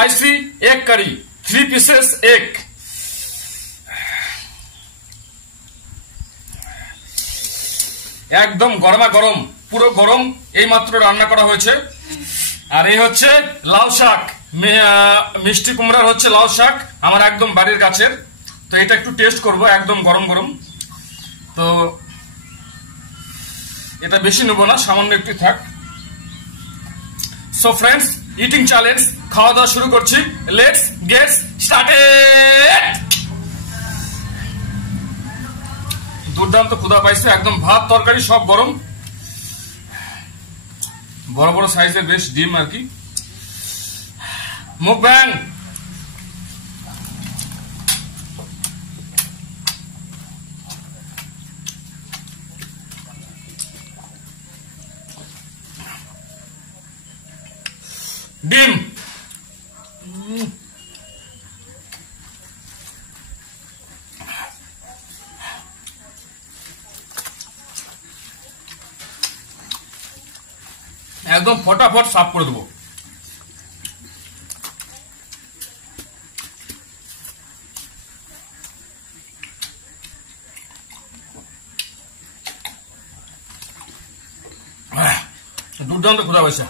Spicy egg curry 3 pieces egg. একদম গরমা গরম, পুরো গরম, এই মাত্র রান্না করা হয়েছে। আর এই হচ্ছে লাউ শাক, মিষ্টি কুমড়ার হচ্ছে লাউ শাক, আমার একদম বাড়ির গাছের। তো এটা একটু টেস্ট করব, একদম গরম গরম। তো এটা বেশি নেবো না, সামান্য একটু থাক। সো ফ্রেন্ডস, ইটিং চ্যালেঞ্জ, খাওয়া দাওয়া শুরু করছি। Let's get started. দুর্দান্ত ক্ষুধা পাইছে, একদম ভাত তরকারি সব গরম, বড় বড় সাইজের বেশ ডিম আর কি। মুকব্যাং। ডিম একদম ফটাফট সাফ করে দেবো। দুর্দান্ত ক্ষুধা পাইছে।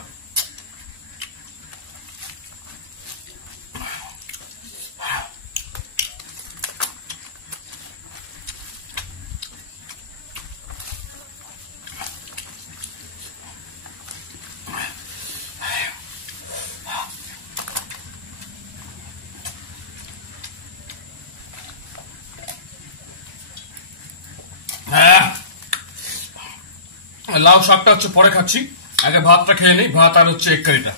লাউ শাকটা হচ্ছে পরে খাচ্ছি, আগে ভাতটা খেয়ে নিই, ভাত আর হচ্ছে এগ কারিটা।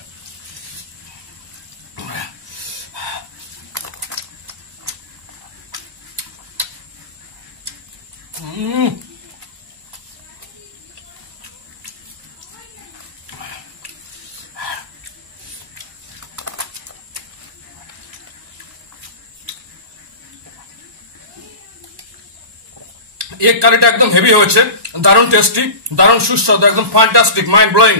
এগ কারিটা একদম হেভি হয়েছে, দারুণ টেস্টি, দারুণ সুস্বাদু, একদম ফ্যান্টাস্টিক, মাইন্ড ব্লোয়িং।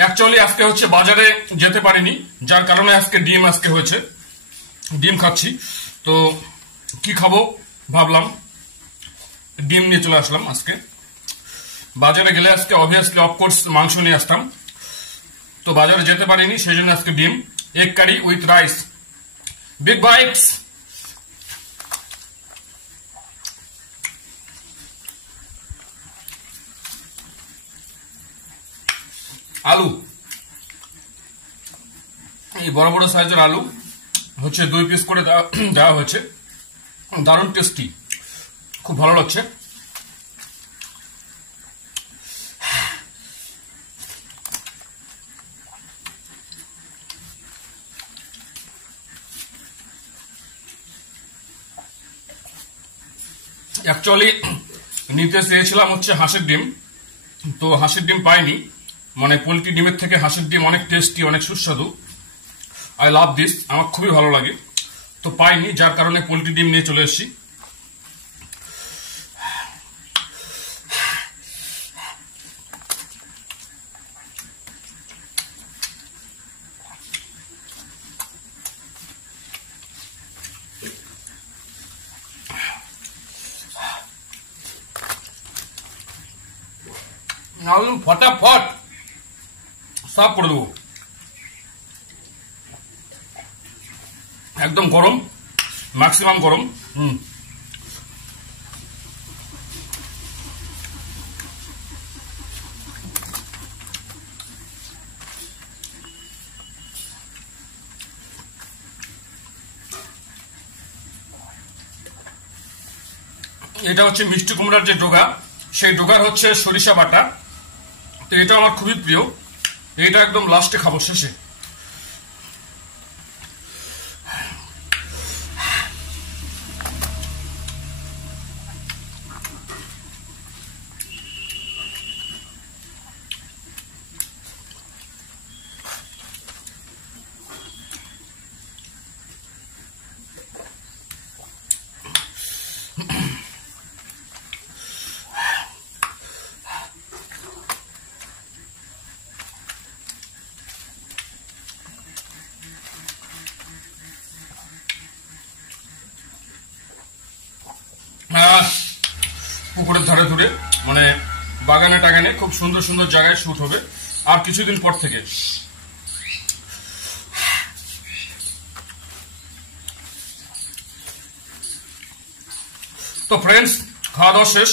অ্যাকচুয়ালি আজকে হচ্ছে বাজারে যেতে পারিনি, যার কারণে আজকে ডিম হয়েছে, ডিম খাচ্ছি। তো কি খাবো ভাবলাম, ডিম নিয়ে চলে আসলাম। আজকে বাজারে গেলে আজকে অবভিয়াসলি অফকোর্স মাংস নিয়ে আসতাম, তো বাজারে যেতে পারিনি, সেই জন্য আজকে ডিম, egg curry with rice, big bites. আলু, এই বড় বড় সাইজের আলু হচ্ছে 2 পিস করে দেওয়া হয়েছে, দারুণ টেস্টি, খুব ভালো লাগছে। অ্যাকচুয়ালি নিতে চেয়েছিলাম হচ্ছে হাঁসের ডিম, তো হাঁসের ডিম পাইনি, মানে পোলট্রি ডিমের থেকে হাঁসের ডিম অনেক টেস্টি, অনেক সুস্বাদু। আই লাভ দিস, আমার খুবই ভালো লাগে, তো পাইনি, যার কারণে পোলট্রি ডিম নিয়ে চলে এসেছি। ফটাফট সাফ করে দেবো, একদম গরম, ম্যাক্সিমাম গরম। এটা হচ্ছে মিষ্টি কুমড়ার যে ডোগা, সেই ডোগার হচ্ছে সরিষা বাটা, তো এটা আমার খুবই প্রিয়, এটা একদম লাস্টে খাবো, শেষে। পুকুরের ধারে ধরে, মানে বাগানে টাগানে খুব সুন্দর সুন্দর জায়গায় শুট হবে আর কিছুদিন পর থেকে। তো ফ্রেন্ডস, খাওয়া দাওয়া শেষ।